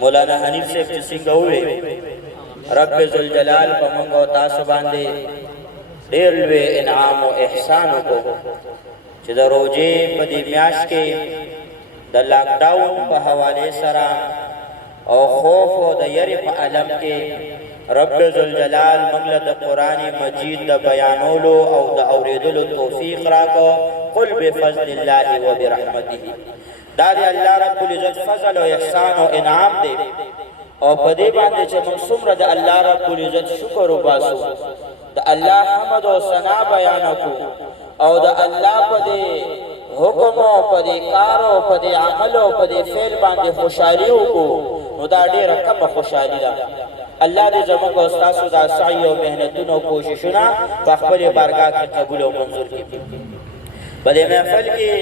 مولانا حنیف صاحب چې څنګه وویل رب ذوالجلال په موږ او تاسو باندې ډېر لوی انعام او احسان وکړو چې د روژې په دې میاشت کې د لاک ډاون په حوالې سره او خوف او د یری په عالم کې رب ذوالجلال موږ له د قرآن مجید د بیانولو او د اورېدلو توفیق راکړو. قل بفضل الله وبرحمته. دا دی الله رب العزت فضل او احسان او انعام دی او په دې باندې چې موږ څومره د الله رب العزت شکر وباسو، د الله حمد او ثنا بیان وکړو او د الله په دې حکم او په دې کار او په دې عمل او په دې فعل باندې خوشحالي وکړو، نو دا ډېره کمه خوشحالي ده. الله دې زموږ او ستاسو دا سعی او محنتونه او کوششونه په خپلې بارګاه کې قبول او منظور کړي. په دې محفل کې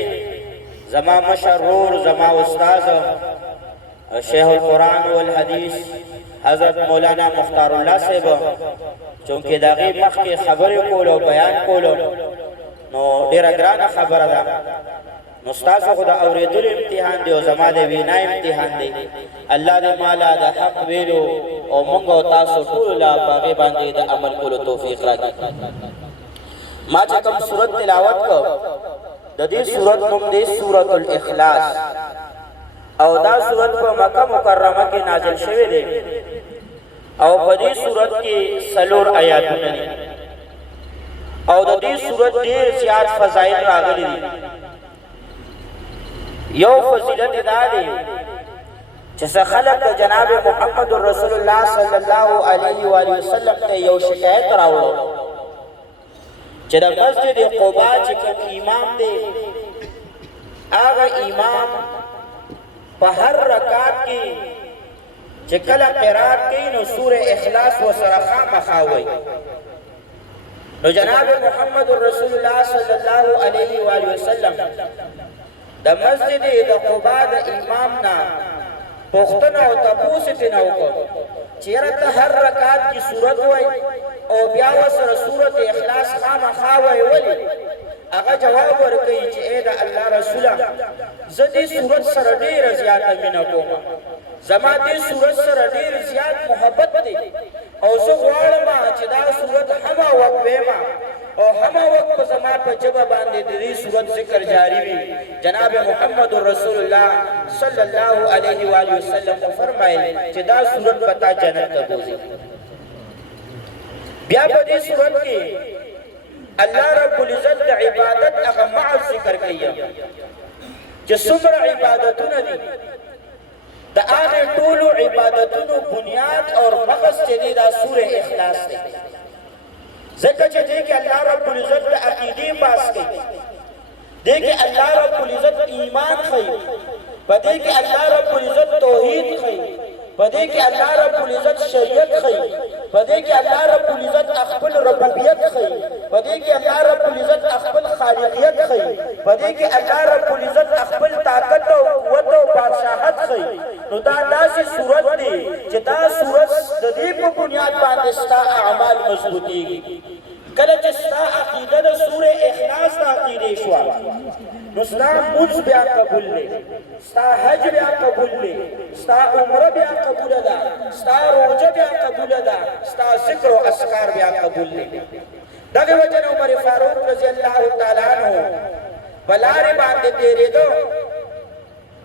زما مشر ورور زما استاد شیخ القرآن والحدیث حضرت مولانا مختار الله صاحب چونکې د هغې مخکې خبرې کول او بیان کولو نو ډېره ګرانه خبره ده. نو ستاسو خو د اورېدلو امتحان دی او زما د وینا امتحان دی. الله دې مالا د حق ویلو او موږ او تاسو ټولو له په هغې باندې د عمل کولو توفیق راکړي. ما چې کوم صورت تلاوت کړ د دې صورت نوم دی سورة الاخلاص او دا صورت په مکه مکرمه کې نازل شوی دی او په دې صورت کې 4 آیاتونه دي او د دې صورت ډېر زیات فضایل راغلي دي. یو فضیلت دا دی چې څه خلک د جناب محمد رسول الله صلی الله علیه و وسلم ته یو شکایت راوړو چې د مسجد قباء چې کوم امام دی هغه امام په هر رکعت کې چې کله قرات کوي نو سوره اخلاص وسره خامخا وایي. نو جناب محمد رسول الله صلی الله علیه و وسلم د مسجد د قباء د امام نه پوښتنه او تپوس ترې وکړه چې یاره ته هر رکعت کې سورت وایي او بیا ورسره سورت اخلاص خامخا وایي ولې؟ هغه جواب ورکوي چې ای د الله رسوله زه دې سورت سره ډېره زیاته مینه کوم، زما دې سورت سره ډېر زیات محبت دی او زه غواړم چې دا سورت هغه وخت ویما او هغه وخت په زما په ژبه باندې د دې سورت ذکر جاری وي. جناب محمد رسول الله صلی الله علیه و وسلم فرمایل چې دا سورت پتا جنت ته بوزي. بیا په دې سورت کې الله رب العزت د عبادت هغه معل ذکر کوي چې څومره عبادتونه دي د هغې ټولو عبادتونو بنیاد او مغز چې دی دا سوره اخلاص دی. ځکه چې دې کې الله رب العزت د عقیدې بحث کوي، دې کې الله رب العزت ایمان ښیي، په دې کې الله رب العزت توحید ښیي، په دې کې الله رب العزت شریعت ښیي، په دې کې الله رب العزت خپل ربوبیت ښیي، په دې کې الله رب العزت خپل خالقیت ښیي، په دې کې الله رب العزت خپل طاقت او قوت او بادشاہت ښیي. نو دا داسې صورت دی چې دا صورت د دې په بنیاد باندې ستا اعمال مضبوطېږي. کله چې ستا عقیده د سوره اخلاص د عقیدې شوه نو ستا لمونځ بیا قبول دی، ستا حج بیا قبول دی، ستا عمره بیا قبوله ده، ستا روژه بیا قبوله ده، ستا ذکر او اذکار بیا قبول دی. دغې وجه نه عمر فاروق رضی الله تعالی عنه په لارې باندې تېرېده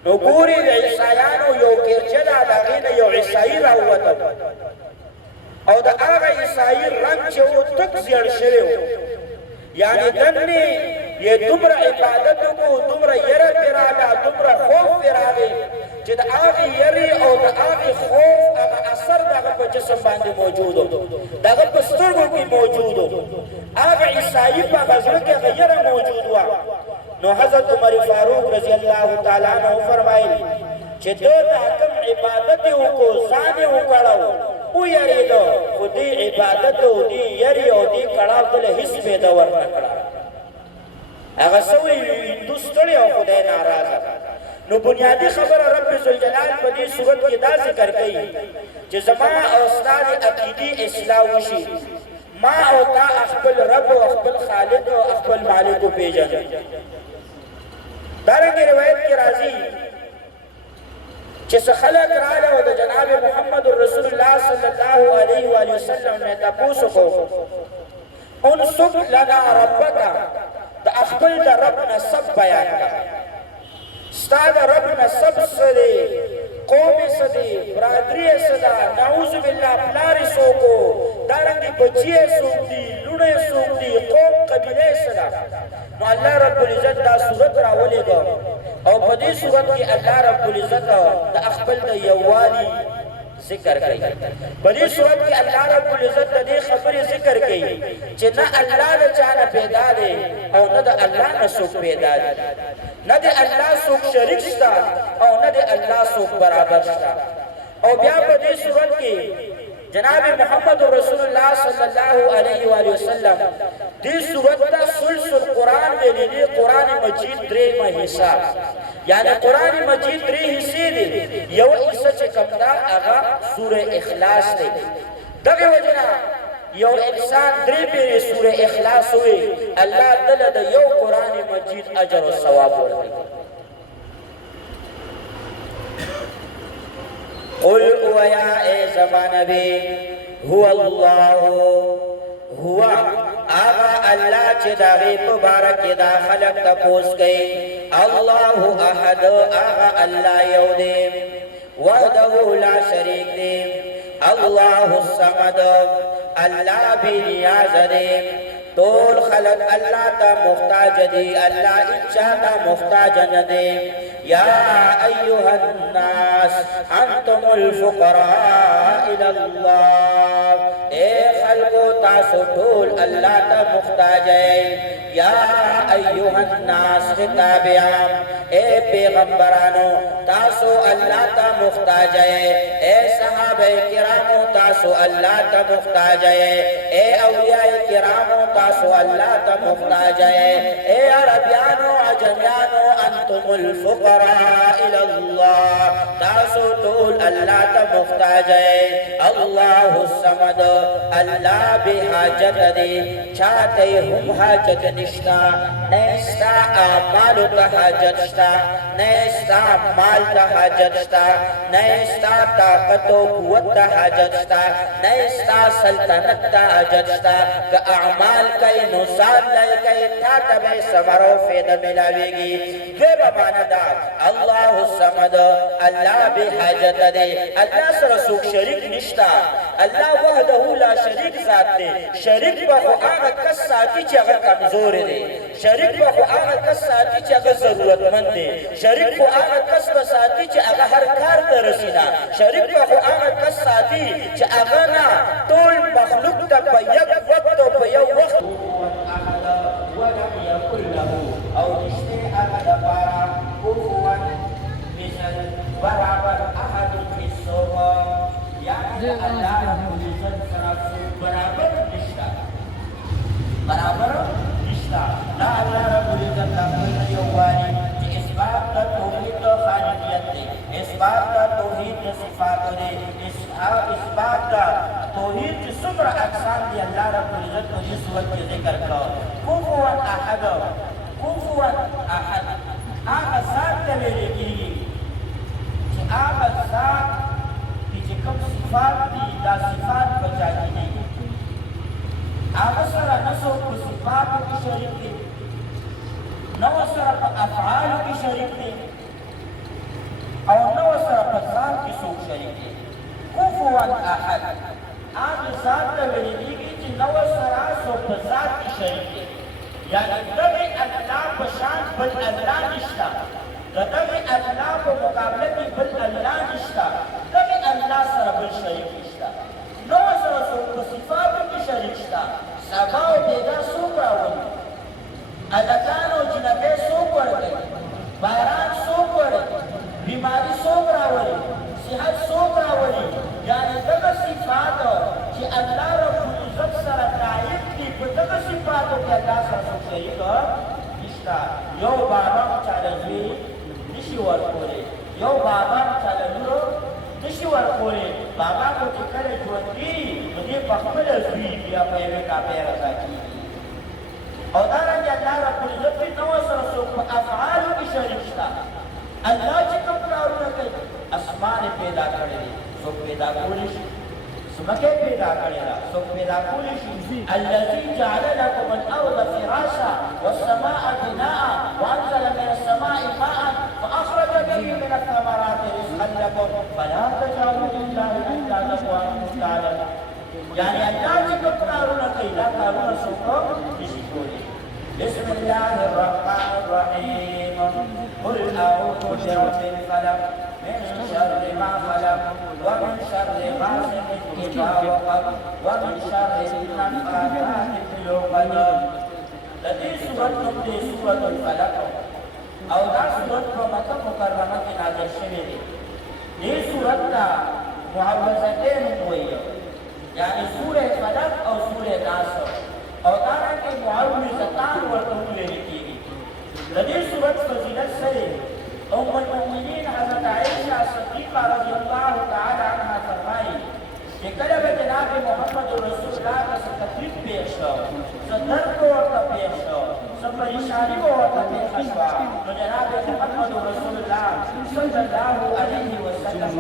نو ګوري د عیسایانو یو ګرجه ده، د هغې نه یو عیسایي راووته او د هغه عیسایي رنګ چې و تک زیړ شوی و، یعنې دنې یې دومره عبادت وکړو، دومره یره پرې راغله، دومره خوف پرې راغی چې د هغې یرې او د هغې خوف هغه اثر د هغه په جسم باندې موجود و، د هغه په سترګو کې موجود و، هغه عیسایي په هغه زړه کې هغه یره موجود وه. نو حضرت عمر فاروق رضی الله تعالی عنه فرمایل چې ده دا کوم عبادت یې وکړو، ځان یې وکړو، ویرېده، خو دې عبادت او دې یرې او دې کړاو بله هېڅ فایده ورنه کړه. هغه څه وایي هندو ستړی او خدای ناراضه. نو بنیادی خبره رب ذوالجلال په دې صورت کې دا ذکر کوي چې زما او ستا د عقیدې اصلاح وشي، ما او تا خپل رب او خپل خالق او خپل مالک وپېژنو. دارنګې روایت کې راځي چې خلک راغله او د جناب محمد رسول الله صلی الله علیه و آله وسلم نه تاسو کو انصب لنا ربک د خپل د رب نسب بیان کړه ستا د رب نسب سره قوم سدي برادری سدا نعوذ بالله پلار سوکو دارنګ بچي سوکدي لونه سوکدي قوم قبيله سدا نو الله رب العزت دا صورت راولېګو او په دې صورت کې الله رب العزت د خپل د یووالي ذکر کوي په دې صورت کې الله رب العزت د دې خبرې ذکر کوي چې نه الله د چانه پیدا دی او نه د الله نه څوک پیدا دی نه د الله څوک شریک شته او نه د الله څوک برابر شته او بیا په دې صورت کې جناب محمد رسول الله صلی الله علیه و آله وسلم دې صورت ته سلسل قرآن ویلي دی قرآن مجید درېیمه حصہ یعنی قرآن مجید درې حصې دي یو حصہ چې کوم دا هغه سوره اخلاص دی دغه وجه یو انسان درې پیرې سوره اخلاص وي الله تعالی د یو قرآن مجید اجر او ثواب ورکړي قل او یا اے زمان نبی هو الله هو آغا اللہ چی داغی پبارک دا خلق تپوس گئی اللہ احد آغا اللہ یو دے وحدہ لا شریک دے اللہ الصمد اللہ بھی نیاز دے طول خلق اللہ تا محتاج دی اللہ اچھا تا محتاج ندے یا ایوہ الناس انتم الفقراء الاللہ اے خلقو تاسو طول اللہ تا محتاج ہے یا ایوہ الناس خطابیان اے پیغمبرانو تاسو اللہ تا محتاج ہے اے صحابہ کرامو تاسو اللہ تا محتاج ہے اے اولیاء کرامو تاسو اللہ تا محتاج ہے اے عربیانو عجمیانو انتم الفقراء الاللہ تاسو طول اللہ تا محتاج ہے اللہ الصمد اللہ بحاجت دے چاہتے ہم حاجت نشتا نیستا آمال تا حاجت شتا نیستا مال تا حاجت شتا نیستا طاقت و قوت تا حاجت شتا نیستا سلطنت تا حاجت شتا کہ اعمال کئی نصاب لئی کئی تاتب سمرو فید ملاوے گی گیب ماندہ اللہ الصمد اللہ بحاجت دے اللہ سر سوک شریک نشتا اللہ وحدہ لا شریک ذات دے شریک بخو آغا کس ساتی چی اگر کمزور دے شریک بخو آغا کس ساتی چی اگر ضرورت مند دے شریک بخو آغا کس ساتی چی اگر ہر کار ترسینا شریک بخو آغا کس ساتی چی اگر نا طول مخلوق تا پا یک وقت و پا یک وقت ولم يكن له او نشتے اگر دبارا کفوا مثل برابر احد في الصوبة يعني اللہ رب العزت سراسو برابر نشتا برابر نشتا لا اللہ رب العزت اپنے یوانی کہ اسباب تا توحید خالقیت دے اسباب تا توحید صفات دے اسباب تا توحید کی سمر اقسام دی اللہ رب العزت کو جس وقت کی ذکر کرو کفوا احد آغا ذات تبیلے کی کہ آغا ذات کی جکم صفات دی دا صفات بچا کی نہیں آغا سر نسو کو صفات کی شریک دی نو سر افعال کی شریک دی اور نو سر ذات کی سوک شریک دی کفوا احد آغا ذات تبیلے کی کہ نو سر سوک ذات کی شریک دی یعنی دغی اللہ بشان بل اللہ نشتا دغی اللہ کو مقابلتی بل اللہ نشتا دغی اللہ سر بل شریک نشتا نو سر سوک صفات کی شریک شتا سباو بیدا سوک راولی ادکانو جنبے سوک ورگئی باران سوک ورگئی بیماری سوک راولی صحت سوک راولی یعنی دغی صفات چی اللہ رب العزت سر قائد کی دغی صفاتو کی اللہ سر سوک شریک نشتا یو بابا چالزوی نشی ورکولی یو بابا چالزو نشی ورکولی بابا کو چکر جوندی مجھے پخمل زوی بیا پیوے کا پیرسا کی اور دارنگی اللہ رب العزت نو سر سوک افعالو کی شریک شتا اللہ چکم کارو نکل اسمان پیدا کړی سو پیدا کولی شي سمکه پیدا کړی سو پیدا کولی شي الذي جعل لكم الارض فراشا والسماء بناء وانزل من السماء ماء فاخرج به من الثمرات رزقا لكم فلا تجعلوا لله اندادا وانتم تعلمون يعني الله چې کوم کارونه کوي دا کارونه څوک نشي کولی بسم الله الرحمن الرحيم قل أعوذ برب الفلق من شر ما خلق ومن شر غاسق إذا وقب ومن شر النفاثات في العقد لدي سورة نبدي سورة الفلق أو دا سورة مكة مكرمة نازل شوی دی دې سورة ته معوذتين وایي يعني سورة فلق أو سورة ناس او دارنګه معوذتان ورته ویل کېږي د دې سورت فضیلت سره ام المؤمنین حضرت عائشہ صدیقہ رضی الله تعالی عنها فرمایي چې کله به جناب محمد رسول الله ته تکلیف پیښ شو درد ورته پیښ شو پریشانی ورته پیښ شو نو جناب محمد رسول الله صلی الله علیه وسلم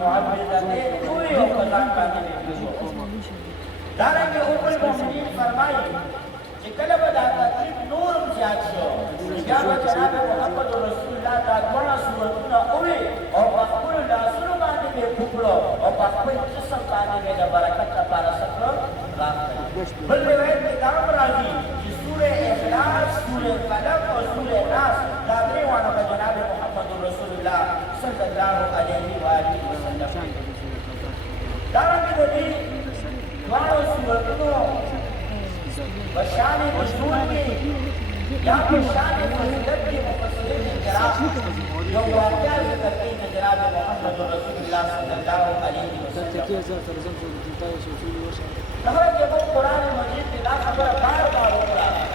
معوذتین کوی او قضا باندې دارنګه ام المؤمنین فرمایي چې کله به دا تکلیف نورم زیات شو بیا به جناب محمد رسول الله دا دواړه سورتونه ووي او په خپلو لاسونو باندې به یې وکړو او په خپل جسم باندې به د برکت لپاره څه کړو بل روایت کې دا هم راځي چې سورې اخلاص سورې فلق او سورې ناس دا درې واړه به جناب محمد رسول الله صلی الله علیه وآله وسلم دارنګه د دې دواړو سورتونو بشان نزول کی یا بشان فضیلت کی مفسرین کرام جو واقعہ ذکر کی جناب محمد رسول اللہ صلی اللہ علیہ وسلم خبر جب قرآن مجید کی دا خبر بار بار ہوتا ہے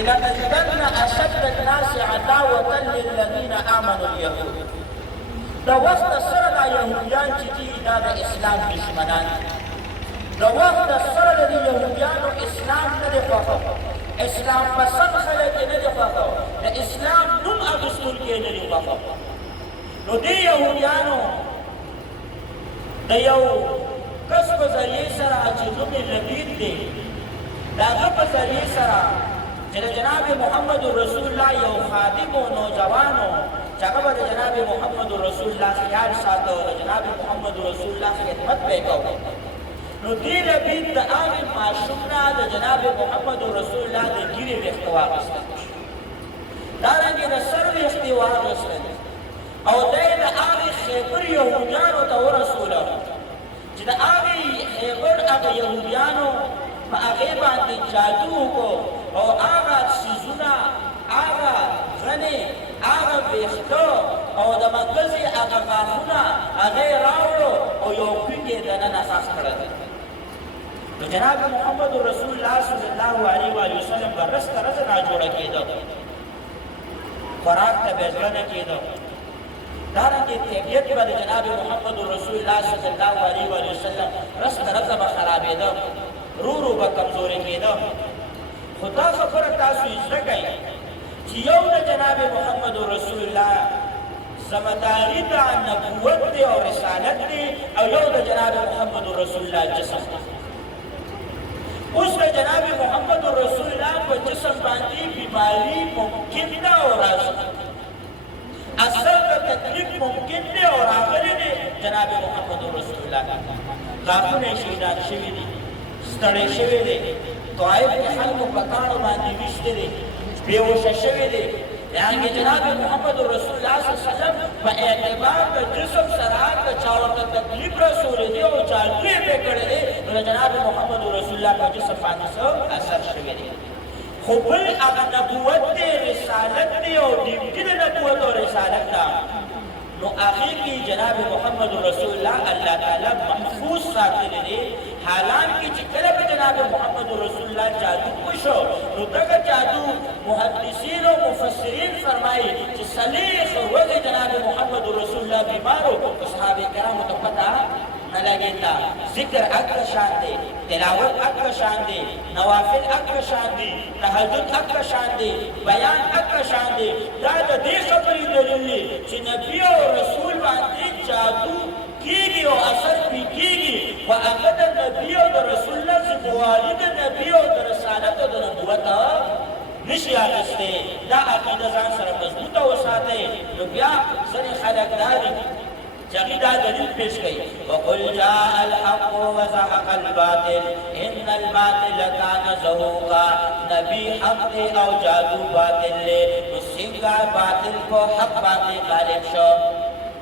لَتَجِدَنَّ أَشَدَّ النَّاسِ عَدَاوَةً لِلَّذِينَ آمَنُوا الْيَهُودَ دا وخت سره دا یهودیان چې دي دا د اسلام دشمنان د وخت سره د یهودیانو اسلام نه دی خوښه اسلام پسند خلک نه دی خوښه د اسلام نوم اخیستل کې نه دی خوښه نو دې یهودیانو د یو کس په ذریعې سره چې نوم یې لبید دی د هغه په ذریعې سره چې د جناب محمد رسول الله یو خادم و نوجوان و چې هغه به د جناب محمد رسول الله خیال ساته او د جناب محمد رسول الله خدمت به یې کوه نو دې لبید د هغې ماشوم نه د جناب محمد رسول الله د ږیرې ویښته واخیسته دارنګې د سر ویښتې واخیستل او دی د هغې خیبر یهودیانو ته ورسوله چې د هغې خیبر هغه یهودیانو په هغې باندې جادو وکړو او هغه څیزونه هغه غنې هغه ویښته او د مګزې هغه غاښونه هغه یې راوړو او یو کوټ یې دننه خاص کړی نو جناب محمد رسول الله صلی الله علیه و وسلم به رس ته رزه ناجوړه کېده خوراک ته به زړه نه کېده دارنګې طبیعت به د جناب محمد رسول الله صلی الله علیه و وسلم رس ته رزه به خرابېده رو رو به کمزورې کېده خو دا خبره تاسو یې زده کئ چې یو د جناب محمد رسول الله ذمہداري د نبوت دی او رسالت دی او یو د جناب محمد رسول الله جسم اوس د جناب محمد رسول الله په جسم باندې بیماری ممکن ده او راځي اثر د تکلیف ممکن دی او راغلی دی جناب محمد رسول الله غاښونه یې شهیدان شوي دي ستړی شوی دی طایف کې خلکو په کاڼو باندې ویشتې دي بېهوشه شوي دي یعنې جناب محمد رسول الله صلی الله علیه وسلم په اعتبار د جسم سره که چا ورته تکلیف رسولی دی او جادو یې پرې کړی دی نو د جناب محمد رسول الله په جسم باندې څه اثر شوی دی خو بل هغه نبوت دی رسالت دی او ډیوټي د نبوت او رسالت ده نو هغې کې جناب محمد رسول الله الله تعالی محفوظ ساتلی دی حالانکه چې کله به جناب محمد رسول الله جادو وشو نو دغه جادو محدثین او مفسرین فرمایي چې صلیخ ورځې جناب محمد رسول الله بیمار و صحابه کرامو ته پته نه لګېده ذکر اکه شان دی تلاوت اکه شان دی نوافل اکه شان دی تهجد اکه شان دی بیان اکه شان دی دا د دې خبرې دلیل دی چې نبي او رسول به باندې جادو کیږي او اثر پې کیږي خو هغه د نبي او د رسول الله ذمواري د نبي او د رسالت او د نبوت نشي اخیستی دا عقیده ځان سره مضبوطه وساتئ نو بیا ځینې خلک دا دي چې هغوی دا دلیل پیش کوي وقل جاء الحق وزهق الباطل ان الباطل کان زهوقا نبي حق دی او جادو باطل دی نو څنګه باطل په حق باندې غالب شو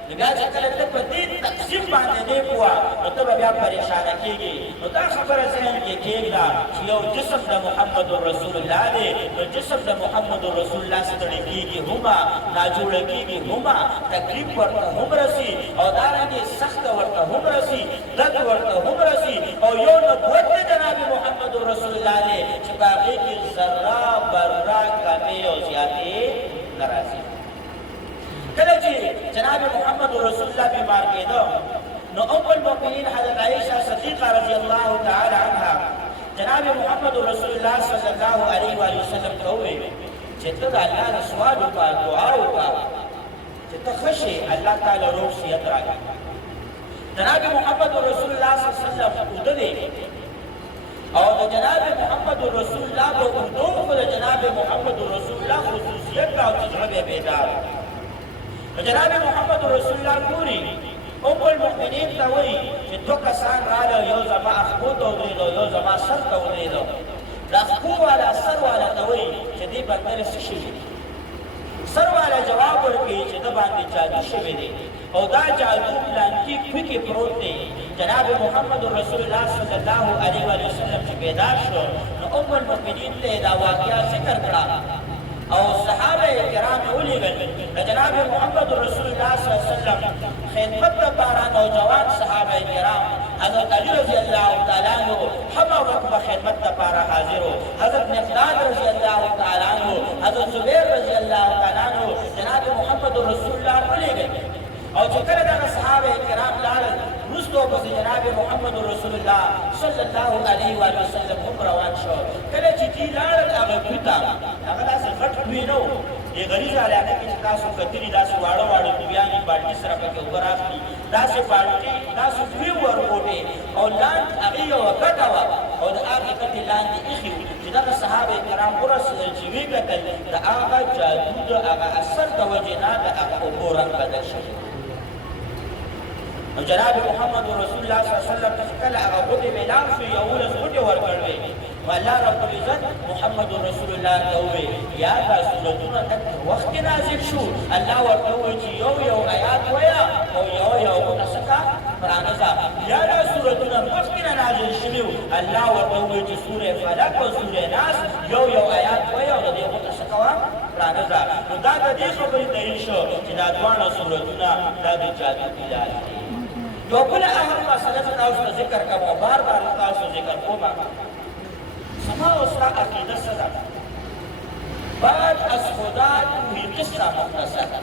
نو بیا چې کله ته په دې تقسیم باندې نه پوه نو ته به بیا پریشانه کېږي نو دا خبره ذهن کې کېږده چې یو جسم د محمد رسول الله دی نو جسم د محمد رسول الله ستړی کېږي هما ناجوړه کېږي هما تکلیف ورته هم رسي او دارنګې سخته ورته هم رسي درد ورته هم رسي او یو نبوت د جناب محمد رسول الله دی چې په هغې کې ذره بره کمې او زیاتې نه راځي کله چې جناب محمد رسول الله بیمار کېده نو ام المؤمنین حضرت عائشہ صدیقہ رضی الله تعالی عنها جناب محمد رسول الله صلی الله علیه و وسلم ته وویل چې ته د الله نه سوال وکړه دعا وکړه چې ته ښه شې الله تعالی روغ صحت راکړي جناب محمد رسول الله صلی الله علیه وسلم اوده دی او د جناب محمد رسول الله په اوږدو خو د جناب محمد رسول الله خصوصیت او تجربه بیدار جناب محمد رسول الله ګوري ام المؤمنین ته وایي چې دوه کسان راغله یو زما اخبو ته ودرېدو یو زما سر ته ودرېدو د اخبو والا سر والا ته وایي چې دې بندرې څه شوي سر والا جواب ورکوي چې ده باندې جادو شوی دی او دا جادو پلانکي کوي کې پروت دی جناب محمد رسول الله صلی الله علیه وسلم چې بیدار شو نو ام المؤمنین ته دا واقعه ذکر کړه او صحابه کرام ولیدل جناب محمد رسول الله صلی الله علیه وسلم خدمت لپاره نوجوان صحابه کرام حضرت علی رضی الله تعالی عنہ هم وقت خدمت لپاره حاضر وو حضرت مقداد رضی الله تعالی عنہ حضرت زبیر رضی الله تعالی عنہ جناب محمد رسول الله ولیدل او چې کله دا صحابه کرام لاړل وروسته پسې جناب محمد رسول الله صلی الله علیه وسلم هم روان شو کله چې دوی لاړل هغه کوی ته هغه داسې غټ کوی نه و دې غریزه علاقه کې چې تاسو کتلي داسې واړه واړه کویانې بالټي سره پکې اوبه راخلي داسې بالټي داسې کوی ورغوټې او لاندې هغې یوه ګټه وه او د هغې ګټې لاندې ایښي وو چې دغه صحابه کرام ورسېدل چې ویې کتل د هغه جادو د هغه اثر د وجې نه د هغه اوبو رنګ بدل شوی نو جناب محمد رسول الله صلی الله علیه وسلم کله هغه غوټې میلان شو یولس غوټې ورکړلې نو الله رب العزت محمد رسول الله ته وویل یا دا سورتونه دلته وخت کې نازل شو الله ورته وویل چې یو آیات وایه او یو غوټه څه کړه پرانیزه یا دا سورتونه مخکې نه نازل شوي وو الله ورته وویل چې سورې فلق او سورې ناس یو آیات وایه او د دې غوټه څه کوه پرانیزه نو دا د دې خبرې دلیل شو چې دا دواړه سورتونه دا د جادو علاج دی یو بل اهم مسله چې تاسو ته ذکر کوم او بار تاسو ذکر کوم زما او ستا عقیده څه ده بعد از خدا توی قصه مختصره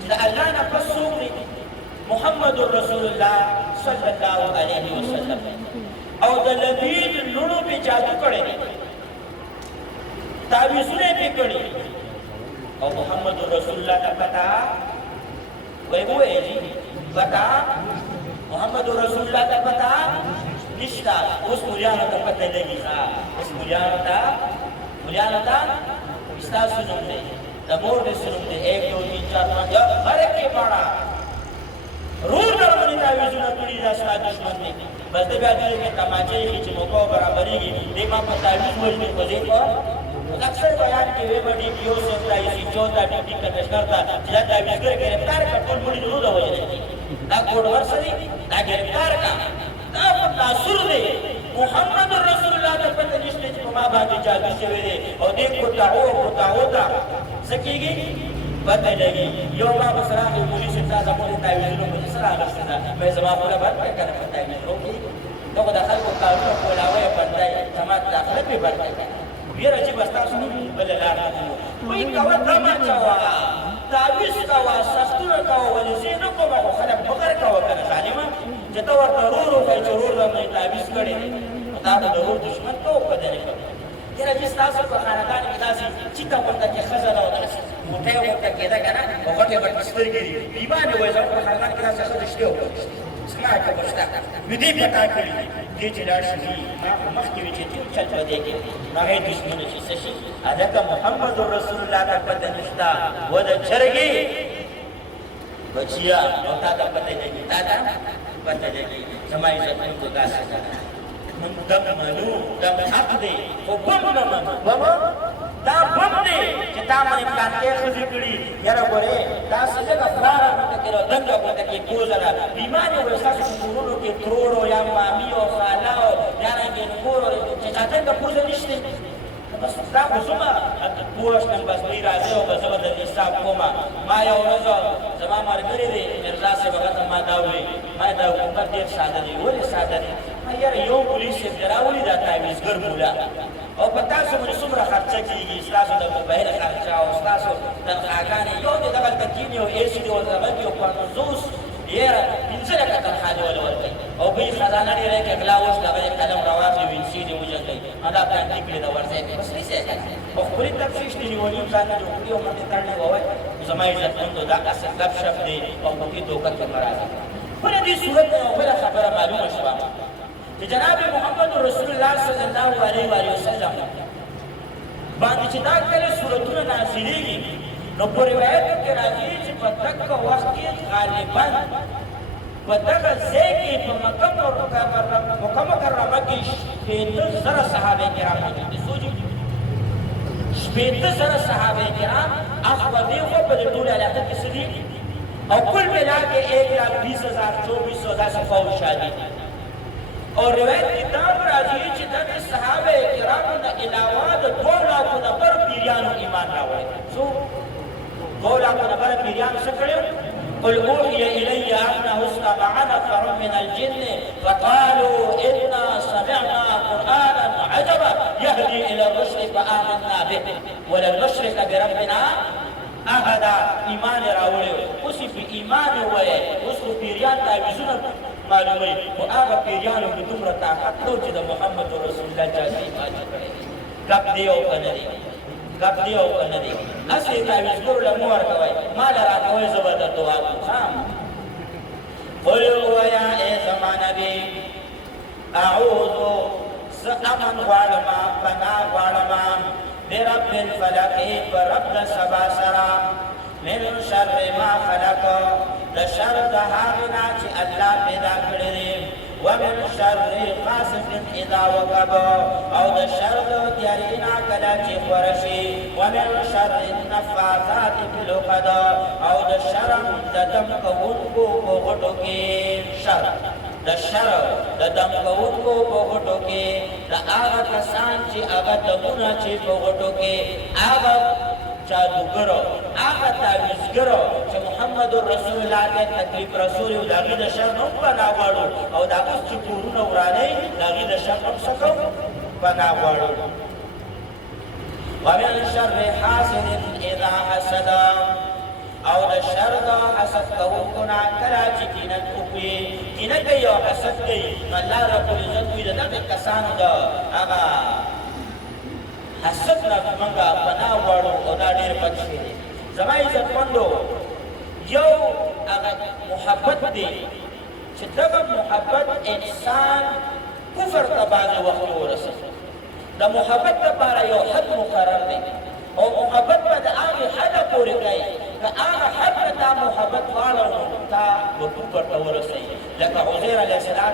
چې د الله نه پس څوک دی محمد رسول الله صلی الله علیه وسلم او د لبید لوڼو پې جادو کړی دی تعویذونه یې پې کړي او محمد رسول الله ته پته وایي پته محمد رسول الله ته پته نشته اوس مولیانو ته پته لګي اوس مولیانو ته ستاسو نوم دی د مور دې څه نوم دی 1 2 3 4 5 هر کې پاړه رور درمنې تعویذونه کړي دا ستا دشمن دی بس د بیا دې کې تماچې چې موقع برابرېږي دې ما په تعویذ وژنې په دې کو اکثر بیان کې وی باندې یو سپلای شي 14 ډیپټي کمشنر ته چې دا تعویذګر گرفتار کړل مړي نور دا وژنې دا کوډ ورسري دا گرفتار کا دا په تاثیر دی محمد رسول الله ته پته نشته چې په ما باندې جادو شوی دی او دې کوټاو ته څه کېږي پته لګي یو ما به سره د پولیس ته زموږ تعویذونو په سره راغسته ده مې زما خپله باندې کنه په تعویذ وکړي نو د خلکو کارونه کولاوی باندې تمات داخله په باندې ډېر عجیب تاسو بل لار وایي کوه تما چوا تعویذ کوه سختونه کوه ولې زه نه کوم خو خلک بغیر کوه کنه ظالمه چې ته ورته ورور وایي چې ورور باندې تعویذ کړی دا د ورور دشمن ته په دې نه کوي یره چې تاسو په خاندان کې داسې چې تا ورته کې خزانه او داسې غوټه غوټه کېده که نه او غټې غټې سترګې دي بیمانې وایي زموږ په خلقان کې داسې ښه رشتې وکړه څنګه عجبه شته نو دې پتا کړي دي دې چې لاړ شي ما خو مخکې وي چې ټول چل په دې کې نو هغې دشمنه چې څه شي هلکه محمد رسول الله ته پته نشته و د چرګې بچیا او تا ته پته لګي تا ته پته لګي زما عزتمندو داسې ده من دم منو دم حق دی خو بم نه منو بم دا بم دی چې تا باندې پلانکې ښځې کړي یاره ګورې دا څه ځکه پلاره غوټه کې را دنګه غوټه کې پوزه ده بیمانې وایي ستاسو په کورونو کې ترور او یا مامي او خاله او یارانګې کور چې چا دنګه پوزه نشته بس دا خو زما پوه شم بس دوی راځي او به زه به درته حساب کومه ما یو ورځ زما ملګري دی مرزا صاحب هغه ته ما دا وویل ما دا حکومت ډېر ساده دی ولې ساده دی ما یاره یو پولیس صاحب دی راولي دا تعویزګر مولا او په تاسو باندې څومره خرچه کېږي ستاسو د موبایل خرچه او ستاسو تنخواګانې یو دی دغلته کښېني او ایس دي ورته غږي او 50 یاره 5 لکه تنخوا دې ولې ورکوي او بلې خزانه ډېره یې که غلا اوس د هغه قلم راواخلي وینسي دې وجنګوي دا پلانټي کړې د ورځی بس نیسې او خپلې تفتیش دې نیولي ځان نه جوړ کړي او منډې تړلې ووایي زما عزتمندو دا اصل ګپ شپ دی او په دې دوکه کې مه راځه بله دې صورت نه یو بله خبره معلومه شوه چې جناب محمد رسول الله صلی الله علیه وسلم باندې چې دا کله صورتونه نازلېږي نو په روایتو کې راځي چې په دغه وخت کې غالبا په دغه ځای کې په مکه مکرمه کې 15,000 صحابه کرام موجود دي څو 15,000 صحابه کرام اخواني خو په دې ټول علاقه کې څه دي او کل ملا کې 1,20,000 24,000 فوج شامل دي اور روایت کې دا راځي چې دغه صحابه کرامو نه علاوه د 2 لاکو نفر پیریانو ایمان راوړی څو 2 لاکو نفر پیریانو څه کړي قل اوحي الي انه استمع نفر من الجن فقالوا انا سمعنا قرانا عجبا يهدي الى الرشد فامنا به ولن نشرك بربنا احدا ایمان راوړی اوس په ایمان وایي اوس خو پیریان تعویذونه معلوموي خو هغه پیریانو کې دومره طاقت نه و چې د محمد رسول الله چا ته ایمان کړی ګپ دی او که نه دی ګپ دی او که نه دی هسې تعویذګرو له مه ورکوئ ما له راکوئ زه به درته وایم قل ووایه ای زما نبي اعوذ زه امن غواړمه پناه غواړمه برب الفلق په رب د سبا سره من شر ما خلق د شر د هغې نه چې الله پیدا کړی دی ومن شر غاسق اذا وقب او د شر د تیارې نه کله چې خوره شي ومن شر النفاثات فی العقد او د شر د دم کوونکو په غوټو کې شر د شر د دم کوونکو په غوټو کې د هغه کسان چې هغه دمونه چې په غوټو کې هغه جادوګرو هغه تعویذګرو چې محمد رسول الله ته تکلیف رسول او د هغې د شر نه هم پناه غواړو او د هغه چې کورونه ورانوي د هغې د شر نه هم څه کوو پناه غواړو ومن شر حاسد اذا حسد او د شر د حسد کوونکو نه کله چې کینت وکړي کینه کوي او حسد کوي نو الله ربالعزت وایي د دغې کسانو د هغه حسد نه موږ پناه غواړو او دا ډېر بد شی دی زما عزتمندو یو هغه محبت دی چې دغه محبت انسان کفر ته بعضې وختو ورسوي د محبت لپاره یو حد مقرر دی او محبت به د هغې حده پورې کوي که هغه حد نه تا محبت واړوي نو تا به کفر ته ورسوي لکه عزیر علیه السلام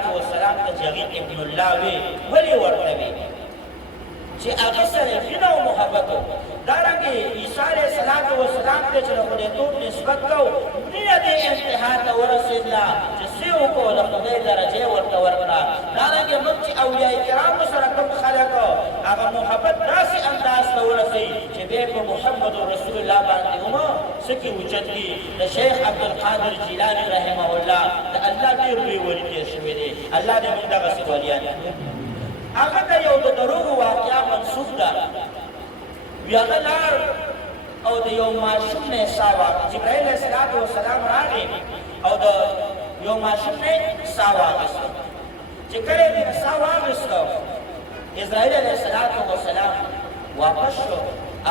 ته چې هغې ابن الله وي ولې ورته وي چې هغه سره مینه او محبت و دارنګې عیسی علیه السلام ته چې د خدایتوب نسبت کو مینه دې انتها ته ورسېدله چې څه یې وکړو د خدای درجې ورته ورکړه دارنګې موږ چې اولیاء کرامو سره کوم خلک هغه محبت داسې انداز ته ورسوي چې بیا په محمد رسول الله باندې هم څه کې اوچت کي د شیخ عبدالقادر جیلاني رحمه الله د الله ډېر لوی ولي تېر شوی دی الله دې موږ دغسې ولیان هغه ته یو د دروغو واقعه منسوب ده وی هغه لاړ او د یو ماشوم نه ساه واخیست جبرائیل علیه السلام راغی او د یو ماشوم نه ساه واخیسته چې کله یې ساه واخیسته اسرائیل علیه السلام واپس شو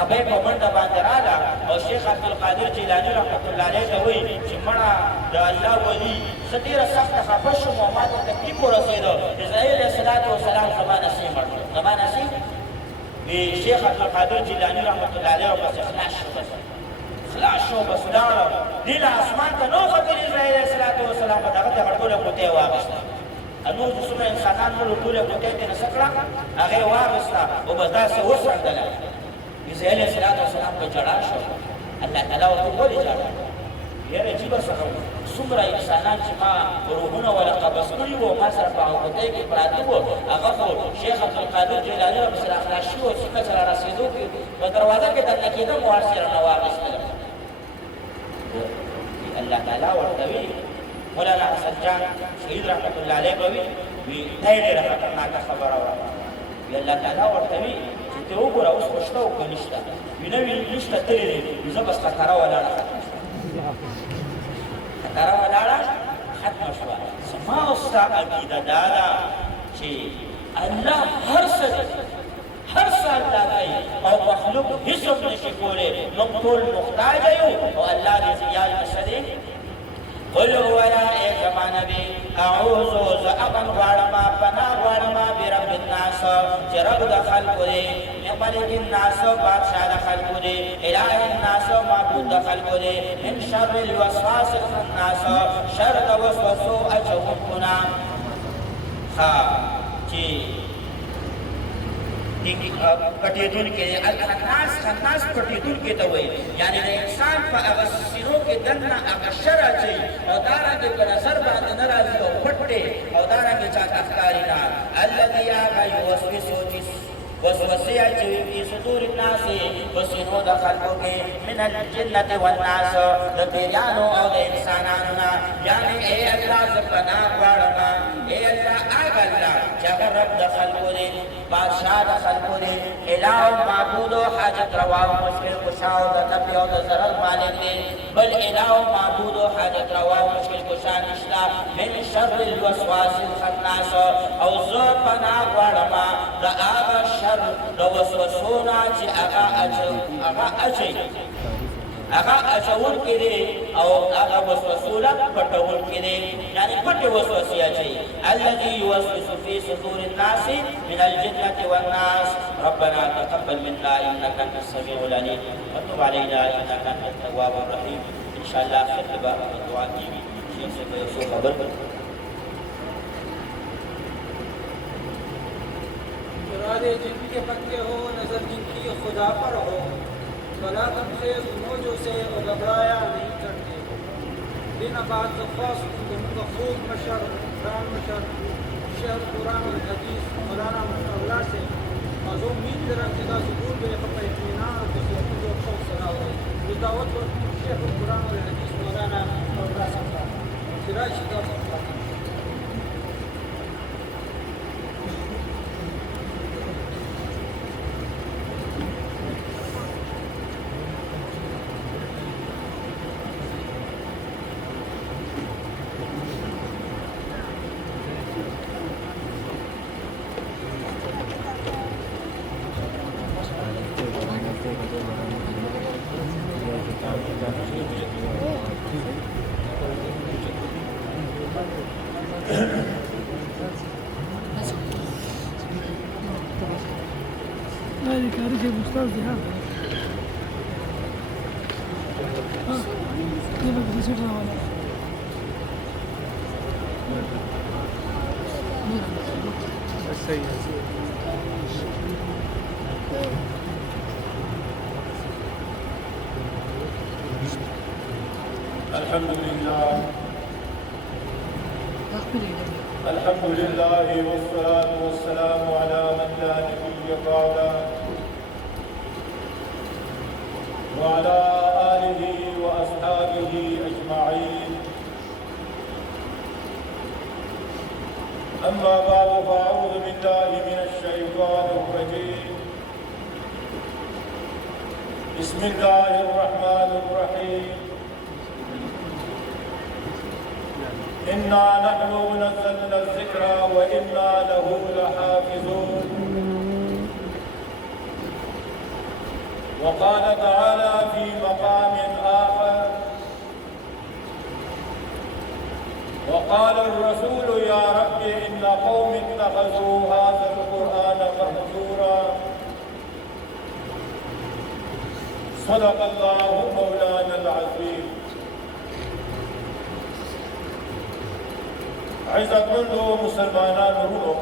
ابه په منډه باندې رااله او شیخ عبدالقادر جیلاني رحمت الله علیه ته وایي چې مړه د الله ولی زه ډېره سخته خفه شوم او ما ته تکلیف ورسېده اسرائیل علیه السلام زما نصیب مړ کړ زما نصیب شیخ عبدالقادر جیلاني رحمت الله علیه ورپسې خلاص شو بس لاړه دې له اسمان ته نو ختلي اسرائیل علیه السلام په دغه ته ټوله ګوتې یې واخېسته انو چې څومره انسانان نورو ټوله ګوتې یې ترې څه کړه هغه یې واخېسته او بس داسې وڅنډله اسرائیل علیه السلام په ژړا شو الله تعالی ورته ولې ژړا ډېر عجیبه څه څومره انسانان چې ما روحونه ولا قبض کړي وو ما سره په غوټۍ کې پراته وو هغه خو شیخ عبدالقادر جیلاني رب سره خلاص شي او څنګه سره رسېدو کې په دروازه کې دننه کېدم او هر څه رانه واخېستل الله تعالی ورته وي مولانا حسن جان شهید رحمت الله علیه به وي دا یې ډېره خطرناکه خبره وه وي الله تعالی ورته وي چې ته وګوره اوس خو شته او که نشته وي نه وي نشته تللی دی زه بس خطره ولاړه ختمه شوه خطره ولاړه ختمه شوه زما او ستا عقیده دا ده چې الله هر څه هر څه الله کوي او مخلوق هېڅ هم نشي کولی موږ ټول محتاجه یو او الله دې زیال څه دی قل هو لا زما نبی اعوذ ز امن غواړم پناه غواړم برب الناس چې رب د خلقو دی ملک الناس بادشاہ د خلقو دی اله الناس معبود د خلقو دی من شر الوسواس الخناس شر د وسوسو اچوونکو ها چې پټېدون کې خناس پټېدون کې ته وایي یعنې د انسان په هغه سینو کې دننه هغه شر اچوي او دارنګې په نظر باندې نه راځي او پټ دی او دارنګې چاته ښکاري نه الذي هغه یوسوسو چې وسوسې اچوي فی صدور الناس په سینو د خلکو کې من الجنة والناس د پیریانو او د انسانانو نه یعنې ای الله زه پناه غواړم ای الله هغه الله چې هغه رب د خلکو دی بادشاہ د خلکو دی اله معبود و حاجت روا و مشکل کشا او د نفع او د ضرر مالک دی بل اله معبود و حاجت روا و مشکل کشا نشته من شر الوسواس الخناس او زه پناه غواړم د هغه شر د وسوسو نه چې هغه اچونکي دی او هغه وسوسو له پټونکي دی یعنې پټې وسوسې اچوي الذي يوسوس في صدور الناس من الجنة والناس ربنا تقبل منا انك انت السميع العليم وتب علينا انك انت التواب الرحيم ان شاء الله آخر دعا دعا کیږي شیخ سے یو څه خبر مراد جن کے پکے ہو نظر جن کی خدا پر ہو بلا تم خیز موجوں سے اور گھبرایا نہیں کرتے بنا بعد خاص تم خوب مشر قرآن مشر شہر قرآن الحدیث مولانا مصطفیٰ سے مزو امید درم جدا ضرور بے خبر اطمینان اور بصیرت جو شوق سنا ہو یہ دعوت پر شیخ قرآن الحدیث مولانا مصطفیٰ سمجھا سراج شکا سمجھا هذه كارثة مستاذ ها كيف بتصيرها ولا الحمد لله والصلاة والسلام على من لا نبي بعده وعلى آله وأصحابه أجمعين أما بعد فأعوذ بالله من الشيطان الرجيم بسم الله الرحمن الرحيم إنا نحن نزلنا الذكر وإنا له لحافظون وقال تعالى في مقام آخر وقال الرسول يا رب إن قوم اتخذوا هذا القرآن مهجورا صدق الله مولانا العظيم. عزتمندو مسلمانان ورونو،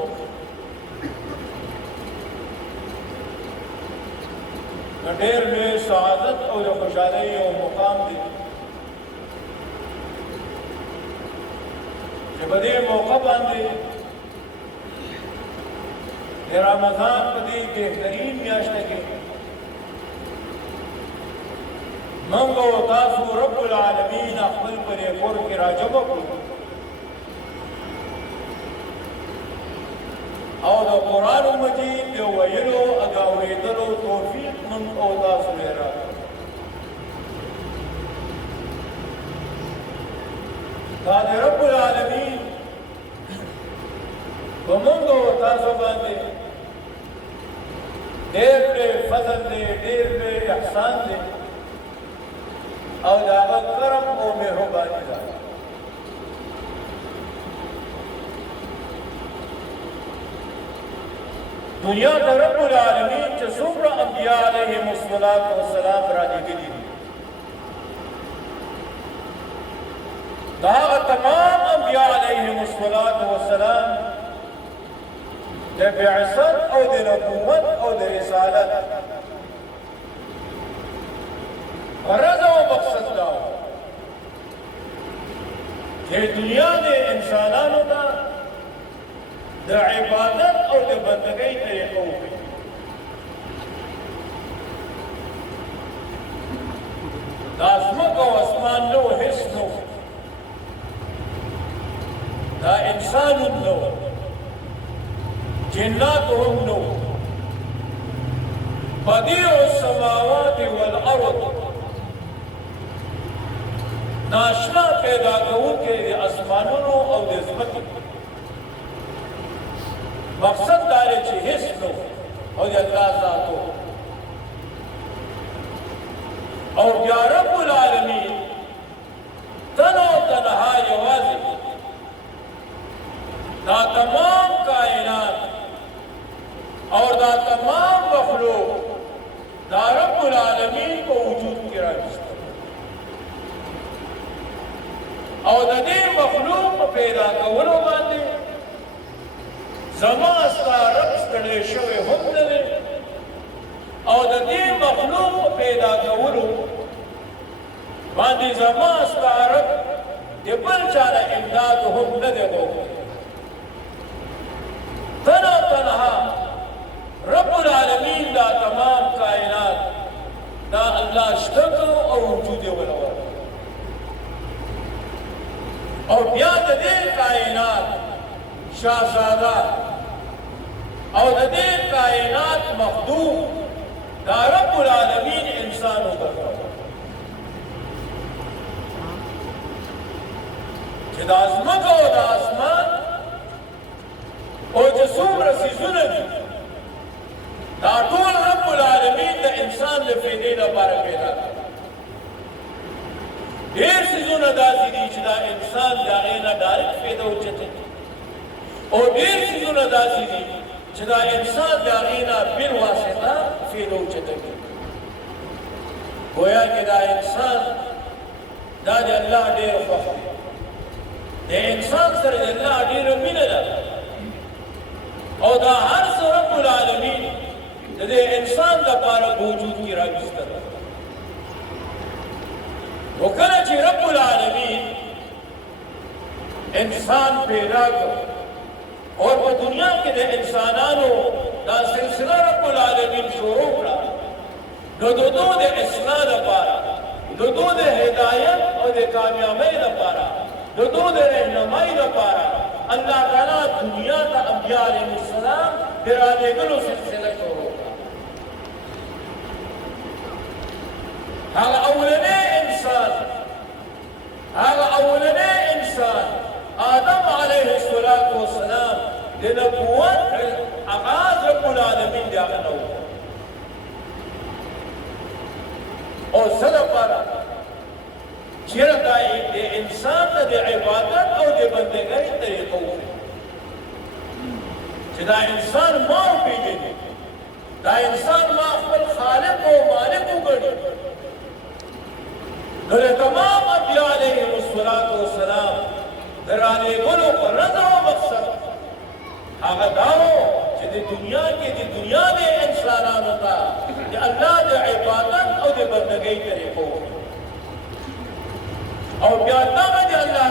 ډېر لوی سعادت او د خوشحالۍ یو مقام دی چې په دې موقع باندې د رمضان په دې بهترین میاشت کې موږ او تاسو رب العالمین خپل پرې کور کې راجمع کړو او د قرآن مجید د ویلو او د اورېدلو توفیق موږ او تاسو ته راکړو. دا د رب العالمین په موږ او تاسو باندې ډېر لوی فضل دی، ډېر لوی احسان دی او د هغه کرم او مهرباني ده. دنیا ته رب العالمین چې څومره انبیاء علیهم الصلاة والسلام رالیږلي دي، دا هغه تمام انبیاء علیهم الصلاة والسلام د بعثت او د نبوت او د رسالت غرض او مقصد دا و چې دنیا د انسانانو ته د عبادت او د بندګۍ طریقه وښیي. دا ځمکه او اسمان نه و، هېڅ نه و، دا انسان هم نه و، جنات هم نه و. بدیع السماوات والارض، ناشنا پیدا کوونکی د اسمانونو او د ځمکې. مقصد دا دی چې هېڅ نه او د الله ذات و. او بیا رب العالمین تن او تنها یوازې دا تمام کائنات اور دا تمام مخلوق دا رب العالمین کو وجود کې راوستل او د دې مخلوق په پیدا کولو باندې زما ستا رب ستړی شوی هم نه دی او د دې مخلوق په پیدا کولو باندې زما ستا رب د بل چا نه امداد هم نه دی غوښتی. تن او تنها رب العالمین دا تمام کائنات دا الله شته کړو او وجود یې ولور او بیا د دې کائنات شاهزاده او د دې کائنات مخدوم دا رب العالمین انسان وګرځاوه چې دا ځمکه او د اسمان او چې څومره څیزونه دي دا ټول رب العالمین د انسان د فایدې لپاره پیدا کړي. ډېر څیزونه داسې دي چې دا انسان د هغې نه ډایرکټ فایده اوچتوي او ډېر څیزونه داسې دي چې دا انسان د هغې نه بالواسطه فایده اوچتوي. گویا کې دا انسان دا د الله ډېر خوښ دی. د انسان سره د الله ډېره مینه ده او دا هر څه رب العالمین د دې انسان لپاره په وجود کې راویسته ده. خو کله چې رب العالمین انسان پیدا کړ او په دنیا کې د انسانانو دا سلسله رب العالمین شروع کړه نو د دو د اصلاح لپاره، د دو د هدایت او د کامیابۍ لپاره، د دو د رهنمایۍ لپاره الله تعالی دنیا ته انبیاء علیهم السلام د رالېږلو سلسله شروع کړه. هغه اولنی انسان آدم علیه السلام د نبوت آغاز رب العالمین د هغه نه و عبادت او د بندګۍ طریقو چې دا انسان ما وپېژني دا انسان ما خپل خالق او مالک وګڼي نو د تمام انبیاء علیهم الصلاة والسلام د رالېږلو غرض او مقصد هغه دا و چې د دنیا کې د دنیا د انسانانو ته د الله د عبادت او د بندګۍ طریقو او بیا دغه د الله